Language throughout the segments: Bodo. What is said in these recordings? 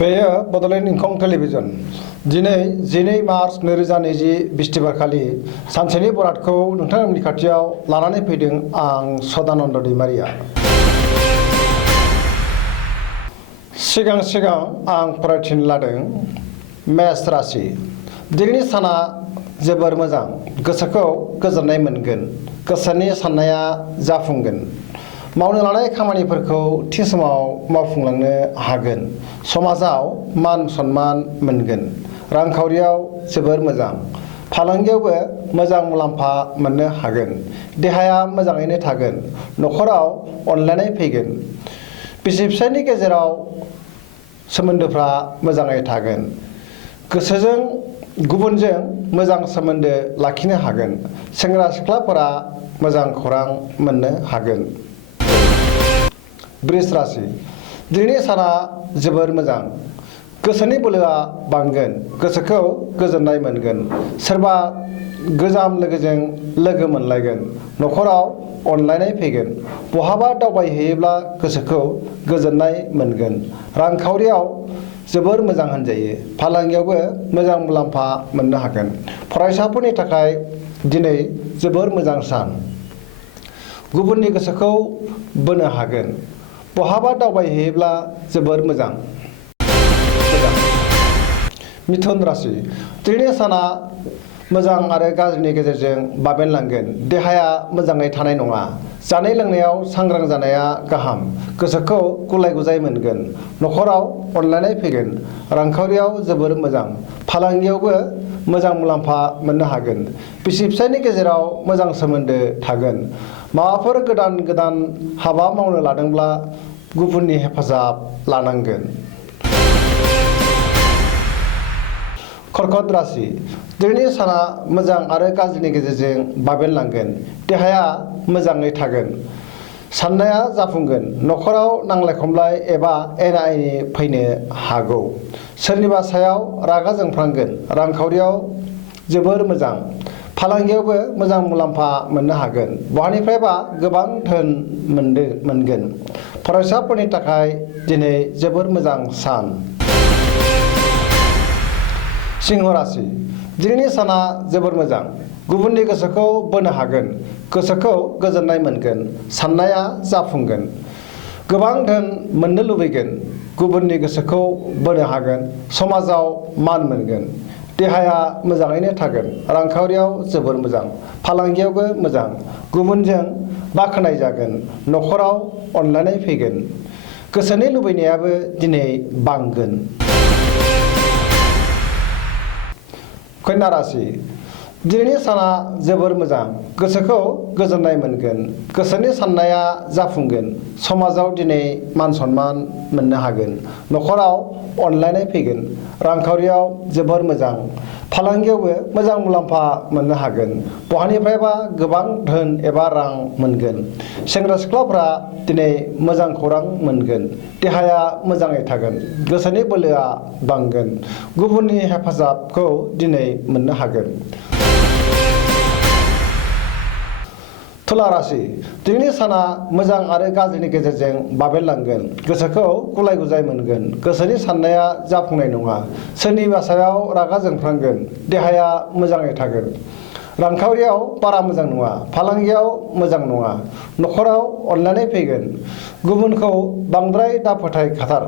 बेयो बड'लेण्ड इंखं टेलिभिजन दिनै 12 मार्च 2020 बिस्तिबारखालि सानसेनि बरादखौ नोंथांमोननि खाथियाव लानानै फैदों आं सदानन्द दैमारिया। सिगां आं फरायथिनो लादों मेष राशि। दिनैनि साना जोबोर मोजां, गोसोखौ गोजोननाय मोनगोन, गोसोनि साननाया जाफुंगोन, मावनो लानाय खामानिफोरखौ थि समाव मावफुंलांनो हागोन, समाजाव मान सन्मान मोनगोन, रांखावरियाव जोबोर मोजां, फालांगियावबो मोजां मुलाम्फा मोननो हागोन, देहाया मोजाङैनो थागोन, न'खराव अनलायनाय फैगोन, बिसि फिसायनि गेजेराव सोमोन्दोफ्रा मोजाङै थागोन, गोसोजों गुबुनजों मोजां सोमोन्दो लाखिनो हागोन, सेंग्रा सिख्लाफोरा मोजां खौरां मोननो हागोन। वृष राशि। दिनैनि साना जोबोर मोजां, गोसोनि बोलोआ बांगोन, गोसोखौ गोजोननाय मोनगोन, सोरबा गोजाम लोगोजों लोगो मोनलायगोन, न'खराव अनलायनाय फैगोन, बहाबा दावबायहैयोब्ला गोसोखौ गोजोननाय मोनगोन, रांखावरियाव जोबोर मोजां होनजायो, फालांगियावबो मोजां मुलाम्फा मोननो हागोन। फरायसाफोरनि थाखाय दिनै जोबोर मोजां सान, गुबुननि गोसोखौ बोनो हागोन, बहाबा दावबायहैयोब्ला जोबोर मोजां। मिथुन राशि। दिनैनि साना मोजां आरो गाज्रिनि गेजेरजों बाबेनलांगोन, देहाया मोजाङै थानाय नङा, जानाय लोंनायाव सांग्रां जानाया गाहाम, गोसोखौ गुलाय गुजाय मोनगोन, न'खराव अनलायनाय फैगोन, रांखावरियाव जोबोर मोजां, फालांगियावबो मोजां मुलाम्फा मोननो हागोन, बिसि फिसायनि गेजेराव मोजां सोमोन्दो थागोन, माबाफोर गोदान हाबा मावनो लादोंब्ला गुबुननि हेफाजाब लानांगोन। कर्कट राशि। दिनैनि साना मोजां आरो गाज्रिनि गेजेरजों बाबेनलांगोन, देहाया मोजाङै थागोन, साननाया जाफुंगोन, न'खराव नांलाय खमलाय एबा एना एनि फैनो हागौ, सोरनिबा सायाव रागा जोंफ्लांगोन, रांखावरियाव जोबोर मोजां, फालांगियावबो मोजां मुलाम्फा मोननो हागोन, बहानिफ्रायबा गोबां धोन मोनगोन, फरायसाफोरनि थाखाय दिनै जोबोर मोजां सान। सिंह राशि। दिनैनि साना जोबोर मोजां, गुबुननि गोसोखौ बोनो हागोन, गोसोखौ गोजोननाय मोनगोन, साननाया जाफुंगोन, गोबां धोन मोननो लुबैगोन, गुबुननि गोसोखौ बोनो हागोन, समाजाव मान मोनगोन, देहाया मोजाङैनो थागोन, रांखावरियाव जोबोर मोजां, फालांगियावबो मोजां, गुबुनजों बाख्नाय जागोन, न'खराव अनलायनाय फैगोन, गोसोनि लुबैनायाबो दिनै बांगोन। कन्या राशि। दिनैनि साना जोबोर मोजां, गोसोखौ गोजोननाय मोनगोन, गोसोनि साननाया जाफुंगोन, समाजाव दिनै मान सन्मान मोननो हागोन, न'खराव अनलायनाय फैगोन, रांखावरियाव जोबोर मोजां, फालांगियावबो मोजां मुलाम्फा मोननो हागोन, बहानिफ्रायबा गोबां धोन एबा रां मोनगोन, सेंग्रा सिख्लाफ्रा दिनै मोजां खौरां मोनगोन, देहाया मोजाङै थागोन, गोसोनि बोलोआ बांगोन, गुबुननि हेफाजाबखौ दिनै मोननो हागोन। तुला राशि। दिनैनि साना मोजां आरो गाज्रिनि गेजेरजों बाबेनलांगोन, गोसोखौ गुलाय गुजाय मोनगोन, गोसोनि साननाया जाफुंनाय नङा, सोरनिबा सायाव रागा जोंफ्लांगोन, देहाया मोजाङै थागोन, रांखावरियाव बारा मोजां नङा, फालांगियाव मोजां नङा, न'खराव अनलायनाय फैगोन, गुबुनखौ बांद्राय दाफोथाय खाथार,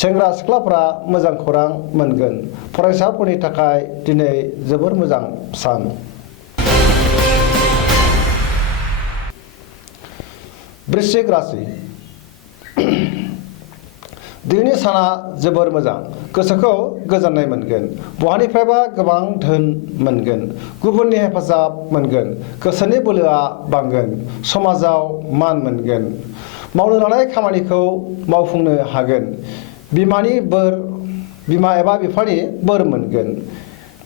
सेंग्रा सिख्लाफोरा मोजां खौरां मोनगोन, फरायसाफोरनि थाखाय दिनै जोबोर मोजां सान। वृश्चिक राशि। दिनैनि साना जोबोर मोजां, गोसोखौ गोजोननाय मोनगोन, बहानिफ्रायबा गोबां धोन मोनगोन, गुबुननि हेफाजाब मोनगोन, गोसोनि बोलोआ बांगोन, समाजाव मान मोनगोन, मावनो लानाय खामानिखौ मावफुंनो हागोन, बिमा एबा बिफानि बोर मोनगोन,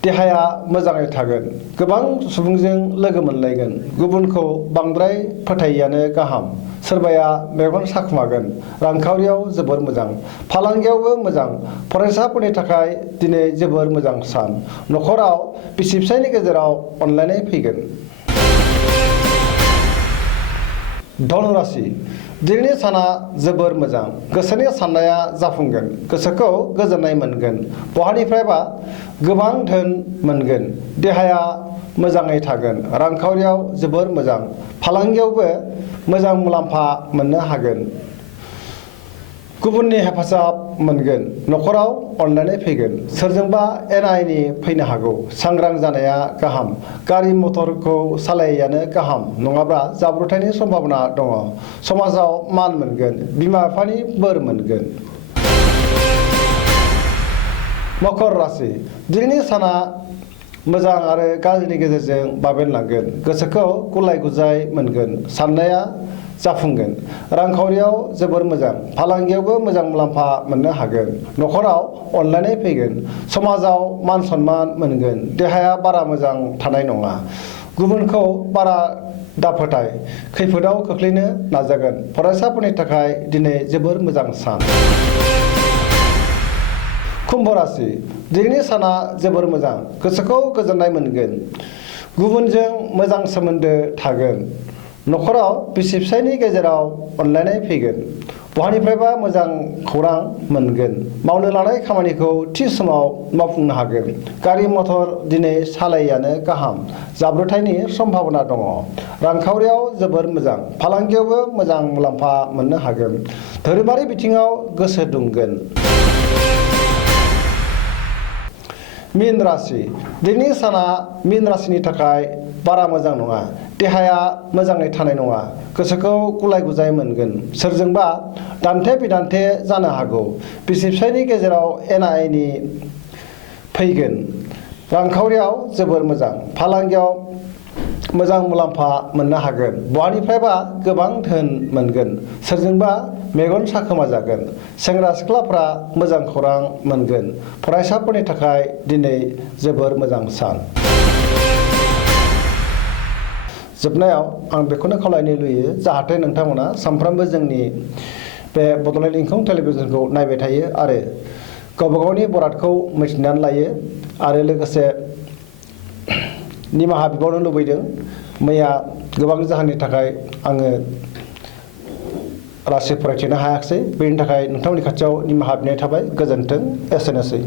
देहाया मोजाङै थागोन, गोबां सुबुंजों लोगो मोनलायगोन, गुबुनखौ बांद्राय फोथायैयानो गाहाम, सोरबाया मेगन साखुमागोन, रांखावरियाव जोबोर मोजां, फालांगियावबो मोजां, फरायसाफोरनि थाखाय दिनै जोबोर मोजां सान, न'खराव बिसि फिसायनि गेजेराव अनलायनाय फैगोन। धनु राशि दिनैनि साना जोबोर मोजां गोसोनि साननाया जाफुंगोन गोसोखौ गोजोननाय मोनगोन बहानिफ्रायबा गोबां धोन मोनगोन देहाया मोजाङै थागोन रांखावरियाव जोबोर मोजां फालांगियावबो मोजां मुलाम्फा मोननो हागोन गुबुननि हेफाजाब मोनगोन न'खराव अनलायनाय फैगोन सोरजोंबा एना एनि फैनो हागौ सांग्रां जानाया गाहाम गारि मथरखौ सालायैयानो गाहाम नङाब्ला जाब्रबथायनि सम्भावना दङ समाजाव मान मोनगोन बिमा बिफानि बोर मोनगोन मकर राशि दिनैनि साना मोजां आरो गाज्रिनि गेजेरजों बाबेनलांगोन गोसोखौ गुलाय गुजाय मोनगोन साननाया जाफुंगोन रांखावरियाव जोबोर मोजां फालांगियावबो मोजां मुलाम्फा मोननो हागोन न'खराव अनलायनाय फैगोन समाजाव मान सन्मान मोनगोन देहाया बारा मोजां थानाय नङा गुबुनखौ बारा दाफोथाय खैफोदाव खोख्लैनो नाजागोन फरायसाफोरनि थाखाय दिनै जोबोर मोजां सान कुम्भ राशि दिनैनि साना जोबोर मोजां गोसोखौ गोजोननाय मोनगोन गुबुनजों मोजां सोमोन्दो थागोन न'खराव बिसि फिसायनि गेजेराव अनलायनाय फैगोन बहानिफ्रायबा मोजां खौरां मोनगोन मावनो लानाय खामानिखौ थि समाव मावफुंनो हागोन गारि मथर दिनै सालायैयानो गाहाम जाब्रबथायनि सम्भावना दङ रांखावरियाव जोबोर मोजां फालांगियावबो मोजां मुलाम्फा मोननो हागोन धोरोमारि बिथिङाव गोसो दुंगोन मीन राशि दिनैनि साना मीन राशिनि थाखाय बारा मोजां नङा देहाया मोजाङै थानाय नङा गोसोखौ गुलाय गुजाय मोनगोन सोरजोंबा दान्थे बिदान्थे जानो हागौ बिसि फिसायनि गेजेराव एना एनि फैगोन रांखावरियाव जोबोर मोजां फालांगियाव मोजां मुलाम्फा मोननो हागोन बहानिफ्रायबा गोबां धोन मोनगोन सोरजोंबा मेगन साखोमा जागोन सेंग्रा सिख्लाफ्रा मोजां खौरां मोनगोन फरायसाफोरनि थाखाय दिनै जोबोर मोजां सान जोबनायाव आं बेखौनो खावलायनो लुबैयो जाहाथे नोंथांमोना सानफ्रोमबो जोंनि बे बड'लेण्ड इंखं टेलिभिजनखौ नायबाय थायो आरो गावबा गावनि बरादखौ मिथिनानै लायो आरो लोगोसे निमाहा बिबावनो लुबैदों मैया गोबां जाहोननि थाखाय आङो राशि फरायथिनो हायाखिसै बेनि थाखाय नोंथांमोननि खाथियाव निमाहा बिनाय थाबाय गोजोन्थों एसेनोसै